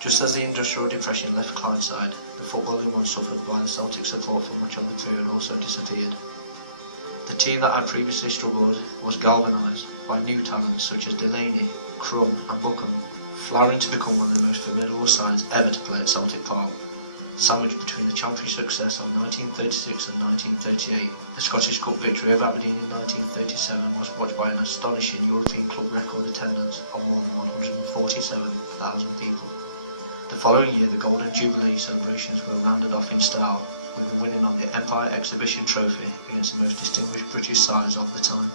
Just as the industrial depression left Clydeside, the football League One suffered while the Celtic support for much of the period also disappeared. The team that had previously struggled was galvanised by new talents such as Delaney, Crumb and Buckham, flowering to become one of the most formidable sides ever to play at Celtic Park. Sandwiched between the championship success of 1936 and 1938, the Scottish Cup victory over Aberdeen in 1937 was watched by an astonishing European club record attendance of more than 147,000 people. The following year, the Golden Jubilee celebrations were rounded off in style, with the winning of the Empire Exhibition Trophy against the most distinguished British sides of the time.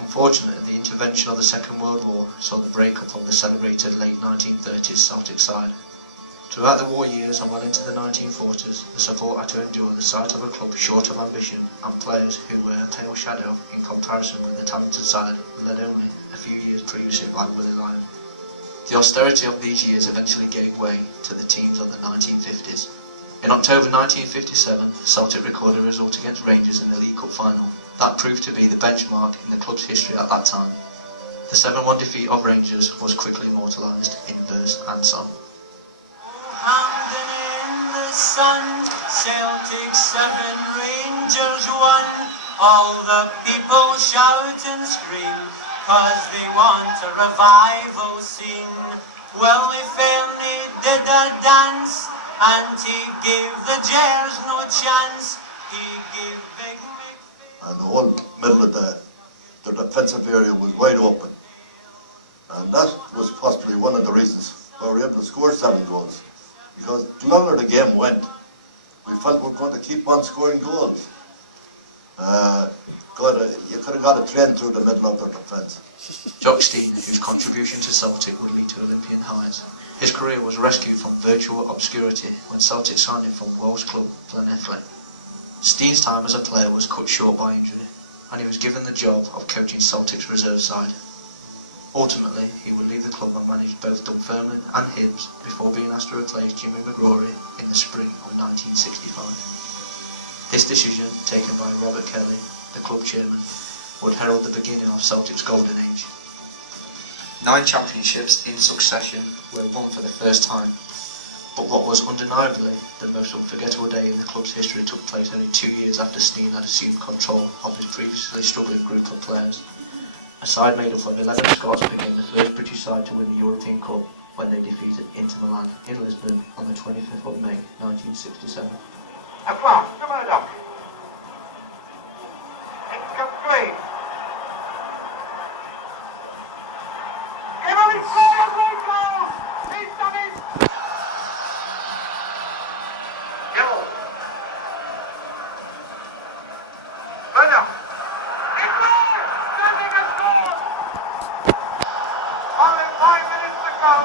Unfortunately, the intervention of the Second World War saw the breakup of the celebrated late 1930s Celtic side. Throughout the war years and well into the 1940s, the support had to endure the sight of a club short of ambition and players who were a pale shadow in comparison with the talented side led only a few years previously by Willie Lyon. The austerity of these years eventually gave way to the teams of the 1950s. In October 1957, Celtic recorded a result against Rangers in the League Cup final. That proved to be the benchmark in the club's history at that time. The 7-1 defeat of Rangers was quickly immortalised in verse and song. Hampden in the sun, Celtic 7, Rangers 1. All the people shout and scream, 'cause they want a revival scene. Willie Fernie did a dance, and he gave the Gers no chance. He gave Big Mick... And the whole middle of the defensive area was wide open. And that was possibly one of the reasons why we were able to score 7 goals. Because the longer the game went, we felt we were going to keep on scoring goals. You could have got a train through the middle of their defence. Jock Stein, whose contribution to Celtic would lead to Olympian heights. His career was rescued from virtual obscurity when Celtic signed him from Welsh club Llanelli. Stein's time as a player was cut short by injury, and he was given the job of coaching Celtic's reserve side. Ultimately, he would leave the club and manage both Dunfermline and Hibs before being asked to replace Jimmy McGrory in the spring of 1965. This decision, taken by Robert Kelly, the club chairman, would herald the beginning of Celtic's golden age. 9 championships in succession were won for the first time, but what was undeniably the most unforgettable day in the club's history took place only 2 years after Stein had assumed control of his previously struggling group of players. A side made up of 11 Scots became the first British side to win the European Cup when they defeated Inter Milan in Lisbon on the 25th of May 1967. Across to Murdoch. Incomplete. He scored! Great goal! He's done it! Gill. Murdoch. It's there! Celtic has scored! Only 5 minutes to go,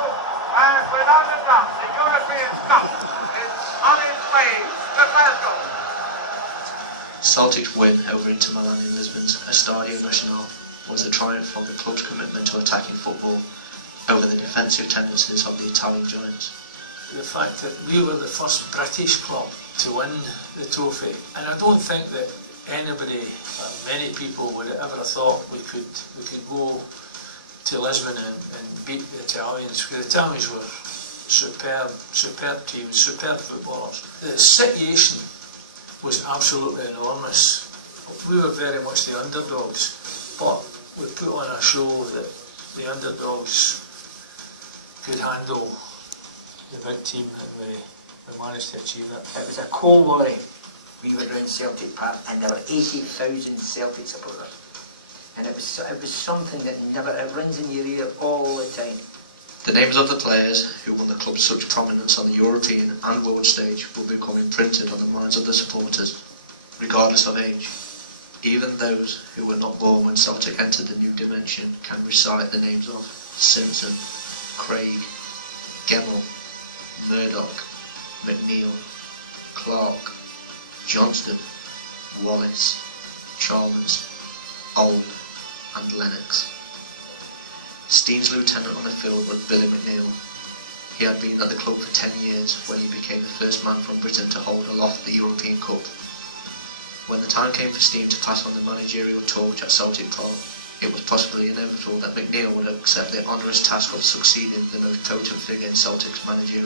and without a doubt, the European Cup is on its way to Glasgow. Celtic's win over Inter Milan in Lisbon's Estadio Nacional was a triumph of the club's commitment to attacking football over the defensive tendencies of the Italian giants. The fact that we were the first British club to win the trophy, and I don't think that anybody, many people would have ever thought we could go to Lisbon and beat the Italians, because the Italians were superb teams, superb footballers. The situation was absolutely enormous. We were very much the underdogs, but we put on a show that the underdogs could handle the big team, and we managed to achieve that. It was a cold worry. We were around Celtic Park and there were 80,000 Celtic supporters. And it was something that it rings in your ear all the time. The names of the players who won the club such prominence on the European and world stage will become imprinted on the minds of the supporters, regardless of age. Even those who were not born when Celtic entered the new dimension can recite the names of Simpson, Craig, Gemmell, Murdoch, McNeil, Clark, Johnston, Wallace, Chalmers, Old and Lennox. Stein's lieutenant on the field was Billy McNeil. He had been at the club for 10 years when he became the first man from Britain to hold aloft the European Cup. When the time came for Stein to pass on the managerial torch at Celtic Park, it was possibly inevitable that McNeill would accept the onerous task of succeeding the most potent figure in Celtic's managerial